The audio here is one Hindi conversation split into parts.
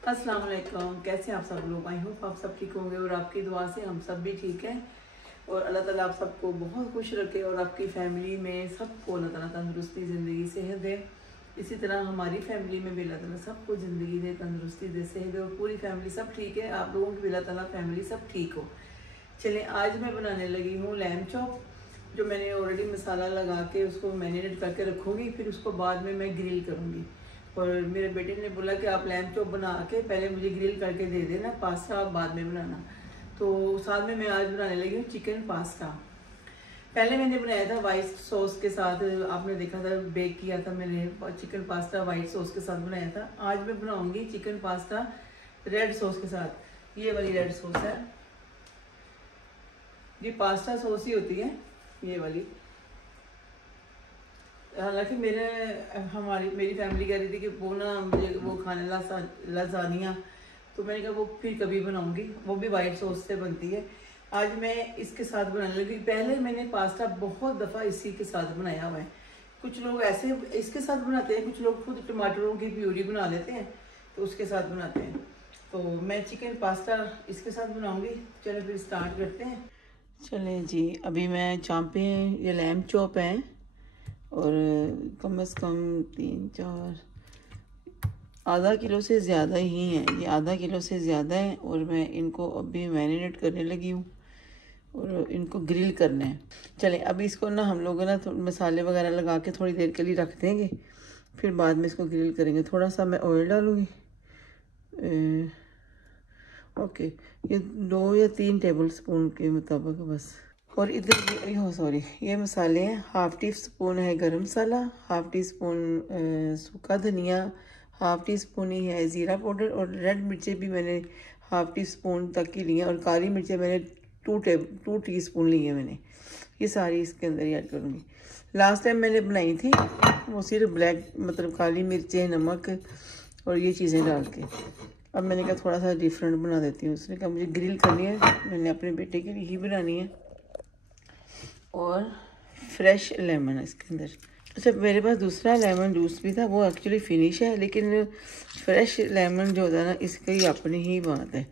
अस्सलाम वालेकुम। कैसे हैं आप सब लोग? आई होप आप सब ठीक होंगे और आपकी दुआ से हम सब भी ठीक हैं। और अल्लाह ताला आप सबको बहुत खुश रखे और आपकी फैमिली में सबको अल्लाह ताला तंदुरुस्ती ज़िंदगी सेहत दे। इसी तरह हमारी फैमिली में भी अल्लाह ताला सबको ज़िंदगी दे, तंदुरुस्ती दे, सेहत दे और पूरी फैमिली सब ठीक है। आप लोगों की भी अल्लाह ताला फैमिली सब ठीक हो। चलें, आज मैं बनाने लगी हूँ लैम चॉप, जो मैंने ऑलरेडी मसाला लगा के उसको मैरिनेट करके रखूँगी, फिर उसको बाद में मैं ग्रिल करूँगी। और मेरे बेटे ने बोला कि आप लैम चॉप बना के पहले मुझे ग्रिल करके दे देना, पास्ता आप बाद में बनाना। तो साथ में मैं आज बनाने लगी हूँ चिकन पास्ता। पहले मैंने बनाया था वाइट सॉस के साथ, आपने देखा था, बेक किया था मैंने चिकन पास्ता वाइट सॉस के साथ बनाया था। आज मैं बनाऊंगी चिकन पास्ता रेड सॉस के साथ। ये वाली रेड सॉस है, ये पास्ता सॉस ही होती है ये वाली। हालांकि मेरी फैमिली कह रही थी कि वो ना मुझे वो खाने लजानिया, तो मैंने कहा वो फिर कभी बनाऊंगी, वो भी वाइट सॉस से बनती है। आज मैं इसके साथ बनाने लगी। पहले मैंने पास्ता बहुत दफ़ा इसी के साथ बनाया हुआ है। कुछ लोग ऐसे इसके साथ बनाते हैं, कुछ लोग खुद टमाटरों की प्यूरी बना लेते हैं तो उसके साथ बनाते हैं। तो मैं चिकन पास्ता इसके साथ बनाऊँगी। चलो फिर स्टार्ट करते हैं। चलें जी, अभी मैं चाँपे, ये लैम चॉप हैं और कम से कम 3-4 आधा किलो से ज़्यादा ही हैं, ये आधा किलो से ज़्यादा है। और मैं इनको अभी मैरिनेट करने लगी हूँ और इनको ग्रिल करना है। चलें, अभी इसको ना हम लोग ना मसाले वगैरह लगा के थोड़ी देर के लिए रख देंगे, फिर बाद में इसको ग्रिल करेंगे। थोड़ा सा मैं ऑयल डालूँगी, ओके, ये 2 या 3 टेबल स्पून के मुताबिक बस। और इधर ये मसाले हैं। हाफ़ टी स्पून है गरम मसाला, हाफ़ टी स्पून सूखा धनिया, हाफ़ टी स्पून ही है ज़ीरा पाउडर, और रेड मिर्चें भी मैंने हाफ़ टी स्पून तक की ली हैं, और काली मिर्चें मैंने 2 टीस्पून ली हैं मैंने। ये सारी इसके अंदर ऐड करूँगी। लास्ट टाइम मैंने बनाई थी वो सिर्फ ब्लैक, मतलब काली मिर्चें, नमक और ये चीज़ें डाल के। अब मैंने कहा थोड़ा सा डिफरेंट बना देती हूँ। उसने कहा मुझे ग्रिल करनी है, मैंने अपने बेटे के लिए ही बनानी है। और फ्रेश लेमन है इसके अंदर। अच्छा, मेरे पास दूसरा लेमन जूस भी था, वो एक्चुअली फिनिश है, लेकिन फ्रेश लेमन जो होता है ना, इसकी अपनी ही बात है।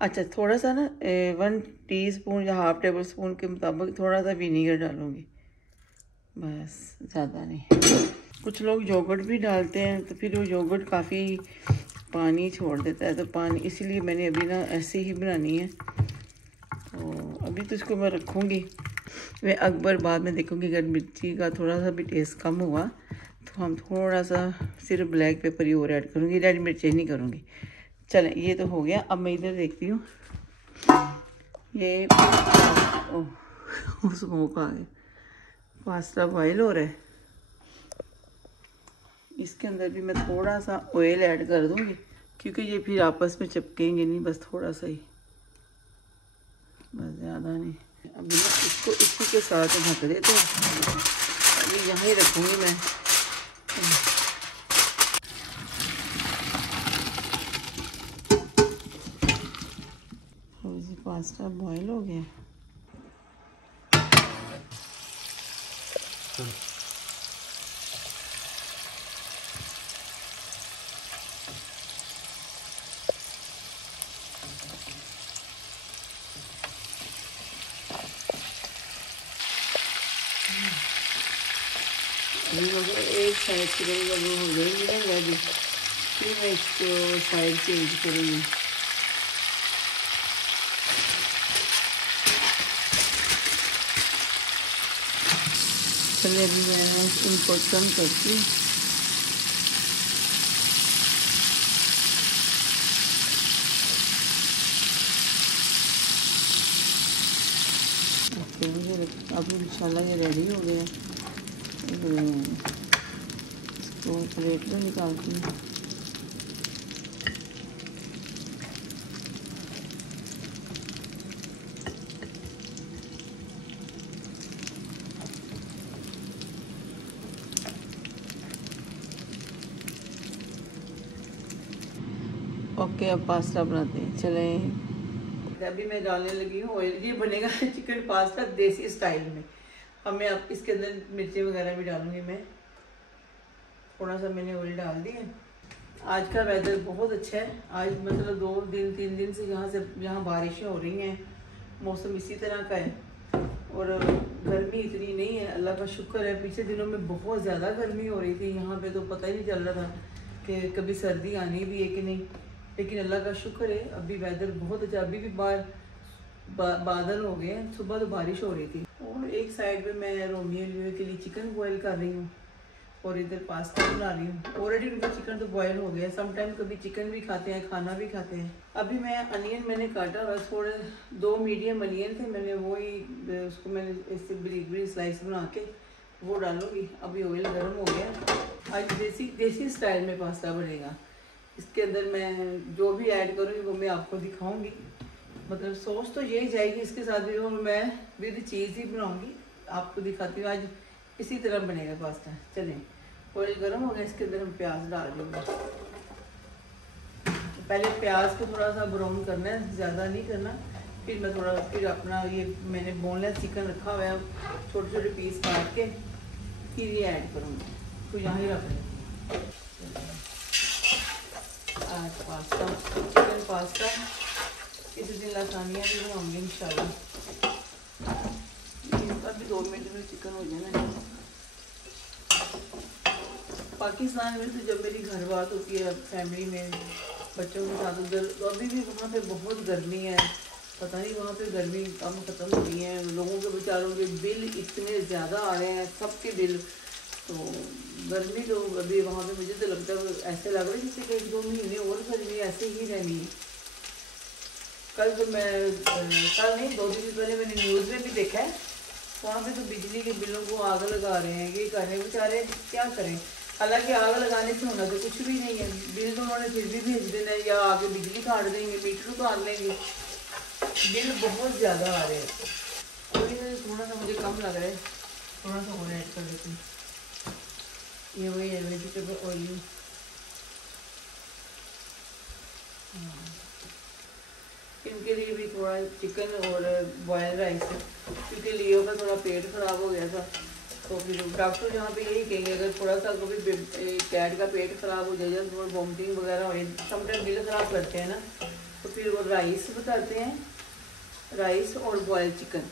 अच्छा, थोड़ा सा ना 1 टीस्पून या हाफ़ टेबल स्पून के मुताबिक थोड़ा सा विनीगर डालूँगी, बस, ज़्यादा नहीं। कुछ लोग योगर्ट भी डालते हैं, तो फिर वो योगर्ट काफ़ी पानी छोड़ देता है, तो पानी, इसीलिए मैंने अभी ना ऐसे ही बनानी है। तो अभी तो इसको मैं रखूँगी, मैं अकबर बाद में देखूँगी अगर मिर्ची का थोड़ा सा भी टेस्ट कम हुआ तो हम थोड़ा सा सिर्फ ब्लैक पेपर ही और ऐड करूँगी, रेड मिर्ची नहीं करूँगी। चलें, ये तो हो गया। अब मैं इधर देखती हूँ, ये स्मोक आ गया, पास्ता बॉयल हो रहा है। इसके अंदर भी मैं थोड़ा सा ऑयल ऐड कर दूँगी, क्योंकि ये फिर आपस में चिपकेंगे नहीं, बस थोड़ा सा ही, बस, ज़्यादा नहीं। अभी इसको इसी के साथ ढक देते हैं। अभी यहाँ ही रखूँगी मैं। अभी पास्ता बॉयल हो गया। एक साइड से जब वो हो जाएंगे ना रेडी, फिर मैं इसको साइड चेंज करूँगी। पहले अभी मैं इनको कम करती हूँ। अब इंशाल्लाह ये रेडी हो गया। इसको प्लेट में निकालती हूँ। ओके, अब पास्ता बनाते हैं। चलें, अभी मैं डालने लगी हूँ ऑयल। ये बनेगा चिकन पास्ता देसी स्टाइल में। अब मैं अब इसके अंदर मिर्ची वगैरह भी डालूंगी मैं। थोड़ा सा मैंने ऑयल डाल दिया। आज का वेदर बहुत अच्छा है। आज मतलब 2 दिन 3 दिन से यहाँ बारिशें हो रही हैं, मौसम इसी तरह का है और गर्मी इतनी नहीं है, अल्लाह का शुक्र है। पिछले दिनों में बहुत ज़्यादा गर्मी हो रही थी यहाँ पे, तो पता ही नहीं चल रहा था कि कभी सर्दी आनी भी है कि नहीं, लेकिन अल्लाह का शुक्र है अभी वेदर बहुत अच्छा। अभी भी बादल हो गए हैं, सुबह तो बारिश हो रही थी। और एक साइड पे मैं रोमियो लियो के लिए चिकन बॉयल कर रही हूँ और इधर पास्ता बना रही हूँ। ऑलरेडी उनका चिकन तो बॉयल हो गया। समटाइम कभी चिकन भी खाते हैं, खाना भी खाते हैं। अभी मैं अनियन मैंने काटा, बस थोड़े 2 मीडियम अनियन थे, मैंने उसको मैंने इससे बरीक बरीक स्लाइस बना के वो डालूंगी। अभी ऑयल गर्म हो गया। आज देसी स्टाइल में पास्ता बनेगा। इसके अंदर मैं जो भी ऐड करूँगी वो मैं आपको दिखाऊँगी। मतलब सॉस तो यही जाएगी इसके साथ भी, और मैं विद चीज़ ही बनाऊँगी, आपको दिखाती हूँ। आज इसी तरह बनेगा पास्ता। चलें, ऑयल गर्म हो गया, इसके अंदर हम प्याज डाल देंगे। पहले प्याज को थोड़ा सा ब्राउन करना है, ज़्यादा नहीं करना। फिर अपना ये मैंने बोनलेस चिकन रखा हुआ है, छोटे छोटे पीस काट के फिर ये ऐड करूँगी। तो यहाँ ही रख लें आज पास्ता, चिकन पास्ता। किसी दिन लासानियाँ भी बनाऊँगी इंशाल्लाह। अभी 2 मिनट में चिकन हो जाएगा। पाकिस्तान में तो जब मेरी घर बात होती है फैमिली में बच्चों के साथ उधर, तो अभी भी वहाँ पे बहुत गर्मी है। पता नहीं वहाँ पे गर्मी कम ख़त्म हो गई है। लोगों के बेचारों के बिल इतने ज़्यादा आ रहे हैं, सबके बिल। तो गर्मी तो अभी वहाँ पे मुझे तो लगता है ऐसे लग रहा है जैसे कि 1-2 महीने और गर्मी ऐसे ही रहनी है। कल तो मैं कल नहीं 2 दिन पहले मैंने न्यूज़ में भी देखा है, वहाँ पे तो बिजली के बिलों को आग लगा रहे हैं। ये कर रहे बेचारे, क्या करें। हालांकि आग लगाने से होना तो कुछ भी नहीं है, बिल तो उन्होंने फिर भी भेज देना है, या आगे बिजली काट देंगे, मीटर काट लेंगे। बिल बहुत ज़्यादा आ रहे हैं। कोई थोड़ा सा मुझे कम लग रहा है, थोड़ा सा और ऐड कर देती हूँ। ये वही है वेजिटेबल ऑयल। इनके लिए भी थोड़ा चिकन और बॉयल राइस है, क्योंकि लियो का थोड़ा पेट ख़राब हो गया था। तो फिर डॉक्टर जहाँ पे यही कहेंगे, अगर थोड़ा सा कभी कैट का पेट ख़राब हो जाए या थोड़ा वॉमिटिंग वगैरह हो जाए, समटाइम दिल ख़राब करते हैं ना, तो फिर वो राइस बताते हैं, राइस और बॉयल चिकन।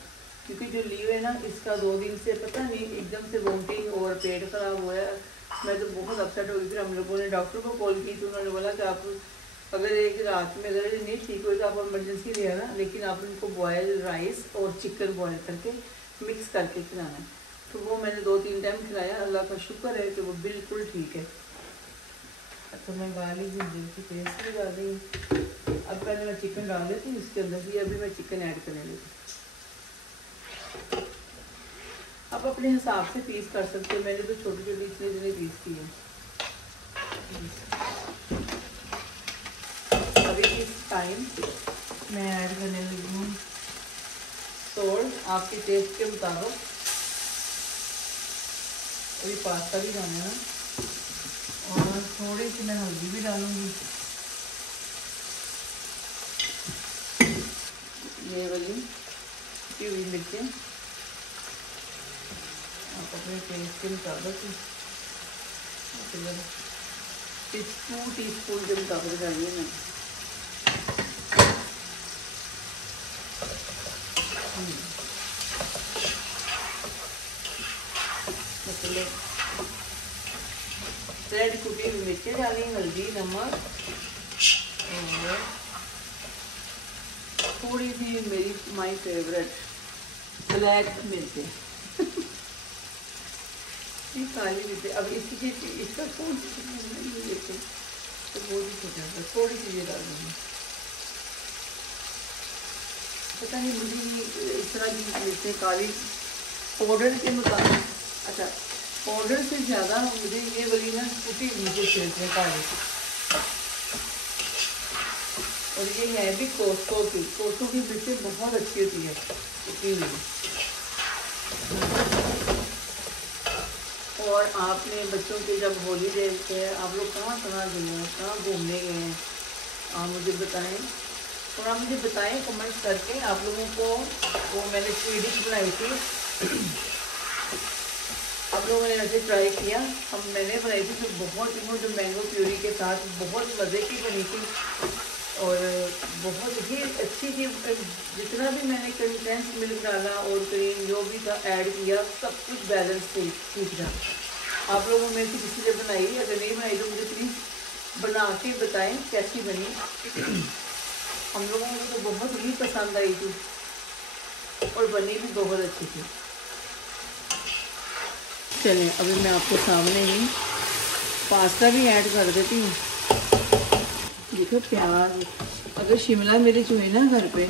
क्योंकि जो लियो है ना, इसका 2 दिन से पता नहीं एकदम से वॉमिटिंग और पेट ख़राब हुआ है। मैं तो बहुत अपसेट हो गई। फिर हम लोगों ने डॉक्टर को कॉल की, तो उन्होंने बोला कि आप अगर एक रात में अगर नहीं ठीक हो तो आप इमरजेंसी ले आना, लेकिन आप उनको बॉयल राइस और चिकन बॉयल करके मिक्स करके खिलाना है। तो वो मैंने 2-3 टाइम खिलाया, अल्लाह का शुक्र है कि वो बिल्कुल ठीक है। तो मैं गार्लिक जिंजर की पेस्ट भी डाल दी। अब पहले मैं चिकन डाल देती हूँ इसके अंदर ही। अभी मैं चिकन ऐड करने लगी। आप अपने हिसाब से पीस कर सकते हो, मैंने तो छोटे छोटे इतने पीस किए। अभी इस टाइम मैं ऐड करने लगी हूँ सॉल्ट आपके टेस्ट के मुताबिक। अभी पास्ता भी डालना है और थोड़ी सी मैं हल्दी भी डालूंगी। ये वाली की हुई मिर्चें आप अपने टेस्ट के मुताबिक 2 टीस्पून के मुताबिक डालिए ना। रेड कुटी हुई मिर्चें डाली, हल्दी, नमक और थोड़ी सी मेरी माई फेवरेट ब्लैक मिर्चें ये काली मिर्चें। अब इसका कौन सी तो वो भी छोटा थोड़ी सी ये डाल दूँगी। पता नहीं मुझे इस तरह की मिर्चें काली पाउडर के मुताबिक, अच्छा पाउडर से ज़्यादा मुझे ये वाली ना कुटी मिर्चें खेलते हैं काली। और ये है भी कोस्को की मिर्चें बहुत अच्छी होती है कुटी हुई। और आपने बच्चों के जब हॉलीडेज थे, आप लोग कहाँ गए, कहाँ घूमने गए हैं, आप मुझे बताएं। और आप मुझे बताएं कमेंट करके। आप लोगों को वो मैंने स्वीडिश बनाई थी, आप लोगों ने ऐसे ट्राई किया। मैंने बनाई थी तो बहुत जो मैंगो प्यूरी के साथ बहुत मज़े की बनी थी और बहुत ही अच्छी थी। जितना भी मैंने कंडेंस मिल्क डाला और क्रीम जो भी था ऐड किया, सब कुछ बैलेंस ठीक था। आप लोगों में से किसी ने बनाई, अगर नहीं बनाई तो मुझे प्लीज़ बना के बताएं कैसी बनी। हम लोगों को तो बहुत ही पसंद आई थी और बनी भी बहुत अच्छी थी। चलें अभी मैं आपके सामने ही पास्ता भी ऐड कर देती हूँ। देखो प्याज, अगर शिमला मिर्च हुई ना घर पे,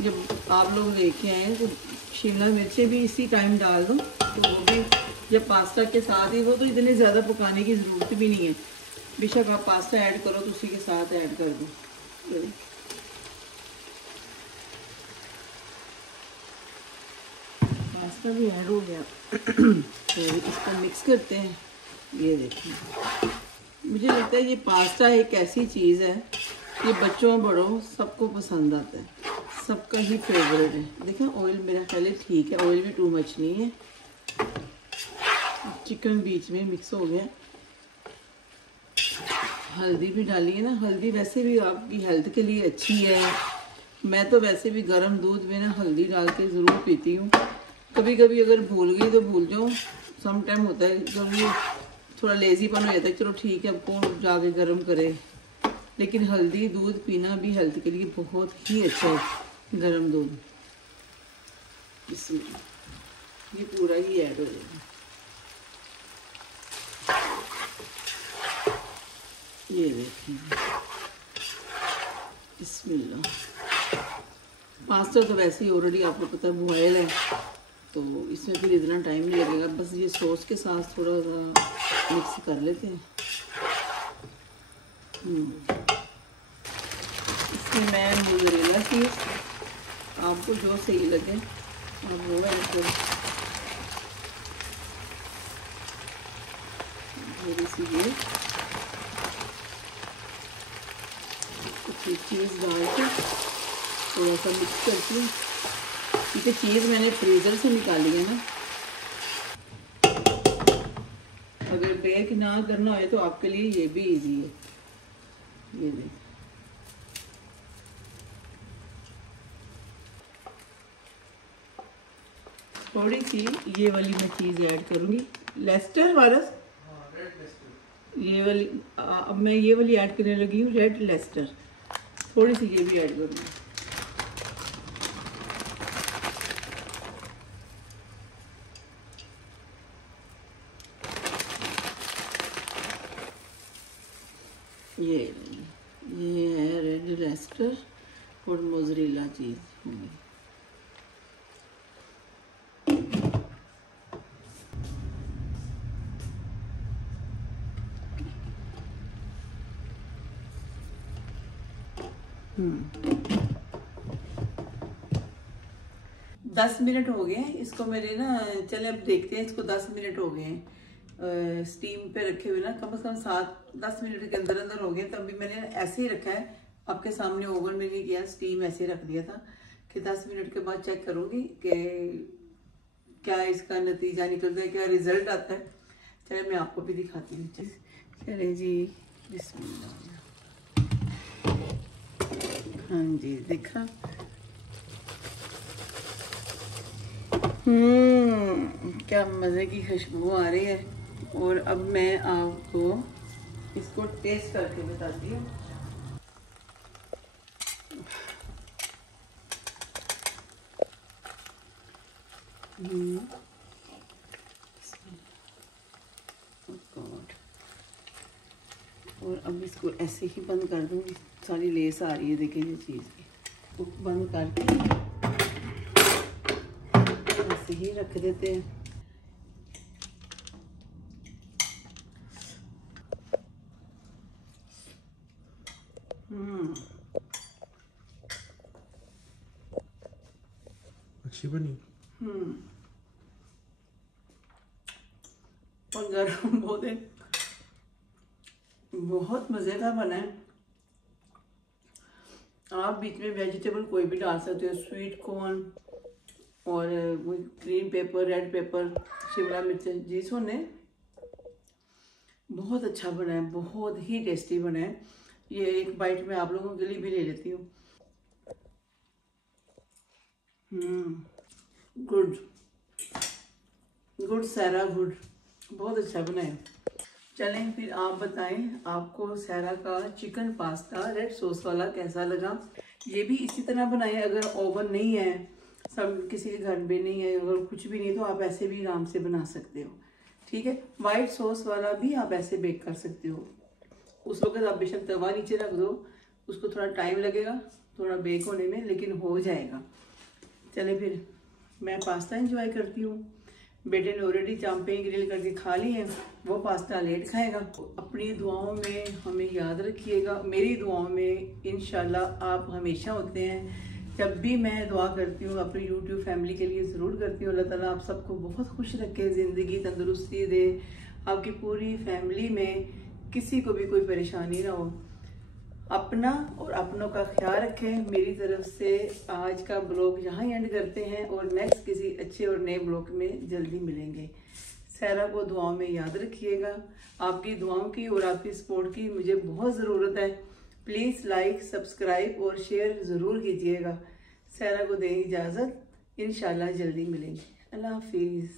जब आप लोग लेके आए तो शिमला मिर्चें भी इसी टाइम डाल दो, तो वो भी जब पास्ता के साथ ही, वो तो इतने ज़्यादा पकाने की ज़रूरत भी नहीं है। बेशक आप पास्ता ऐड करो तो उसी के साथ ऐड कर दो। पास्ता भी ऐड हो गया तो इसको मिक्स करते हैं। ये देखिए, मुझे लगता है ये पास्ता एक ऐसी चीज़ है, ये बच्चों बड़ों सबको पसंद आता है, सबका ही फेवरेट है। देखें ऑयल मेरा पहले ठीक है, ऑयल भी टू मच नहीं है। चिकन बीच में मिक्स हो गया। हल्दी भी डाली है ना, हल्दी वैसे भी आपकी हेल्थ के लिए अच्छी है। मैं तो वैसे भी गर्म दूध में ना हल्दी डाल के ज़रूर पीती हूँ। कभी कभी अगर भूल गई तो भूल जाओ, सम टाइम होता है जब ये थोड़ा लेजीपन हो जाता है, चलो ठीक है अब कौन जाके गर्म करे, लेकिन हल्दी दूध पीना भी हेल्थ के लिए बहुत ही अच्छा है। गर्म दूध इसमें ये पूरा ही ऐड हो जाएगा। ये देखिए, बिस्मिल्लाह। पास्ता तो वैसे ही ऑलरेडी आपको पता है बॉयल है, तो इसमें फिर इतना टाइम नहीं लगेगा। बस ये सॉस के साथ थोड़ा सा मिक्स कर लेते हैं। इसमें मैं मोज़रेला चीज़, आपको जो सही लगे आप वो ऐड करो। थोड़ी सी ये चीज़ डाल के थोड़ा सा मिक्स करती हूँ, क्योंकि चीज़ मैंने फ्रीज़र से निकाली है ना। अगर बेक ना करना हो तो आपके लिए ये भी इजी है। ये देखिए, थोड़ी सी ये वाली मैं चीज़ ऐड करूँगी, लेस्टर वारस, ये वाली अब मैं ये वाली ऐड करने लगी हूँ, रेड लेस्टर। थोड़ी सी ये भी ऐड करूँगी। ये है रेड लेस्टर और मोज़रेला चीज़ होगी। दस मिनट हो गए इसको मेरे ना। चले अब देखते हैं इसको। 10 मिनट हो गए हैं स्टीम पे रखे हुए ना, कम से कम 7-10 मिनट के अंदर अंदर हो गए। तो अभी मैंने ऐसे ही रखा है, आपके सामने ओवन में नहीं किया, स्टीम ऐसे रख दिया था कि 10 मिनट के बाद चेक करूँगी कि क्या इसका नतीजा निकलता है, क्या रिजल्ट आता है। चले मैं आपको भी दिखाती हूँ। चले जी, बिस्मिल्लाह। हाँ जी, देखा। क्या मज़े की खुशबू आ रही है। और अब मैं आपको इसको टेस्ट करके बताती हूँ। और अब इसको ऐसे ही बंद कर दूँगी। सारी लेस आ रही है, देखिए ये चीज़ की। बंद करके ऐसे ही रख देते हैं। अच्छी बनी। और गरम बहुत मज़ेदार बना है। आप बीच में वेजिटेबल कोई भी डाल सकते हो, स्वीट कॉर्न, और green pepper, red pepper, Shimla मिर्च। जी सोने बहुत अच्छा बना है, बहुत ही टेस्टी बना है। ये एक बाइट में आप लोगों के लिए भी ले लेती हूँ। गुड गुड सहरा, गुड, बहुत अच्छा बना है। चलें फिर आप बताएं आपको सहरा का चिकन पास्ता रेड सॉस वाला कैसा लगा। ये भी इसी तरह बनाएं। अगर ओवन नहीं है, सब किसी के घर में नहीं है, अगर कुछ भी नहीं तो आप ऐसे भी आराम से बना सकते हो। ठीक है, वाइट सॉस वाला भी आप ऐसे बेक कर सकते हो। उस वक्त आप बेशक तवा नीचे रख दो, उसको थोड़ा टाइम लगेगा थोड़ा बेक होने में, लेकिन हो जाएगा। चले फिर मैं पास्ता एंजॉय करती हूँ। बेटे ने ऑलरेडी चांपे ग्रिल करके खा ली है, वो पास्ता लेट खाएगा। अपनी दुआओं में हमें याद रखिएगा, मेरी दुआओं में इंशाल्लाह आप हमेशा होते हैं। जब भी मैं दुआ करती हूँ अपनी यूट्यूब फैमिली के लिए ज़रूर करती हूँ। अल्लाह ताला आप सबको बहुत खुश रखे, ज़िंदगी तंदुरुस्ती दे, आपकी पूरी फैमिली में किसी को भी कोई परेशानी ना हो। अपना और अपनों का ख्याल रखें। मेरी तरफ से आज का ब्लॉग यहाँ ही एंड करते हैं और नेक्स्ट किसी अच्छे और नए ब्लॉग में जल्दी मिलेंगे। सहरा को दुआओं में याद रखिएगा। आपकी दुआओं की और आपकी सपोर्ट की मुझे बहुत ज़रूरत है। प्लीज़ लाइक, सब्सक्राइब और शेयर ज़रूर कीजिएगा। सहरा को दें इजाज़त, इंशाल्लाह जल्दी मिलेंगे। अल्लाह हाफिज़।